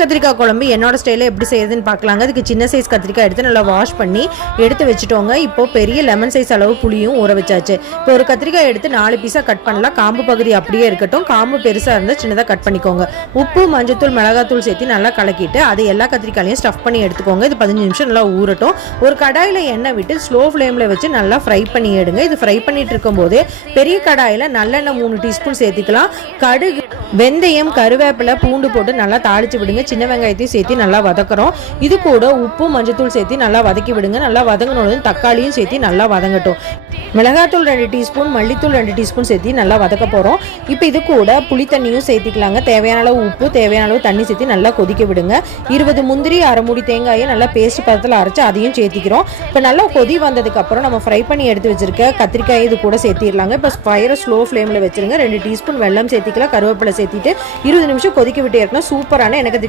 கத்திரிக்காய் குழம்பு என்னோட ஸ்டைலில் எப்படி செய்யறதுன்னு பார்க்கலாங்க. அதுக்கு சின்ன சைஸ் கத்திரிக்காய் எடுத்து நல்லா வாஷ் பண்ணி எடுத்து வச்சுட்டோங்க. இப்போ பெரிய லெமன் சைஸ் அளவு புளியும் ஊற வச்சாச்சு. இப்போ ஒரு கத்திரிக்காய் எடுத்து 4 பீஸாக கட் பண்ணலாம். காம்பு பகுதி அப்படியே இருக்கட்டும். காம்பு பெருசாக இருந்தால் சின்னதாக கட் பண்ணிக்கோங்க. உப்பு, மஞ்சத்தூள், மிளகாத்தூள் சேர்த்து நல்லா கலக்கிட்டு அது எல்லா கத்திரிக்காயும் ஸ்டஃப் பண்ணி எடுத்துக்கோங்க. இது 15 நிமிஷம் நல்லா ஊறட்டும். ஒரு கடாயில் எண்ணெய் விட்டு ஸ்லோ ஃப்ளேமில் வச்சு நல்லா ஃப்ரை பண்ணி எடுங்க. இது ஃப்ரை பண்ணிட்டு இருக்கும்போது பெரிய கடாயில் நல்லெண்ணெய் 3 டீஸ்பூன் சேர்த்துக்கலாம். கடுகு, வெந்தயம், கருவேப்பிலை, பூண்டு போட்டு நல்லா தாளிச்சு விடுங்க. சின்ன வெங்காயத்தையும் சேர்த்து நல்லா வதக்குறோம். இது கூட உப்பு, மஞ்சத்தூள் சேர்த்து நல்லா வதக்கி விடுங்க. நல்லா வதங்கணும். தக்காளியும் சேர்த்து நல்லா வதங்கட்டும். மிளகாத்தூள் 2 டீஸ்பூன், மல்லித்தூள் 2 டீஸ்பூன் சேர்த்து நல்லா வதக்க போகிறோம். இப்போ இது கூட புளி தண்ணியும் சேர்த்திக்கலாங்க. தேவையான அளவு உப்பு, தேவையான அளவு தண்ணி சேர்த்து நல்லா கொதிக்க விடுங்க. 20 முந்திரி, அரை மூடி தேங்காயை நல்லா பேஸ்ட் பதத்தில் அரைச்சி அதையும் சேர்த்திக்கிறோம். இப்போ நல்லா கொதி வந்ததுக்கப்புறம் நம்ம ஃப்ரை பண்ணி எடுத்து வச்சிருக்க கத்திரிக்காய் இது கூட சேர்த்திடலாங்க. இப்போ ஃபயரை ஸ்லோ ஃப்ளேமில் வச்சுருங்க. 2 டீஸ்பூன் வெல்லம் சேர்த்திக்கலாம். கருவேப்பிலை சேர்த்திட்டு 20 நிமிஷம் கொதிக்க விட்டு இருக்கணும். சூப்பரான எனக்கு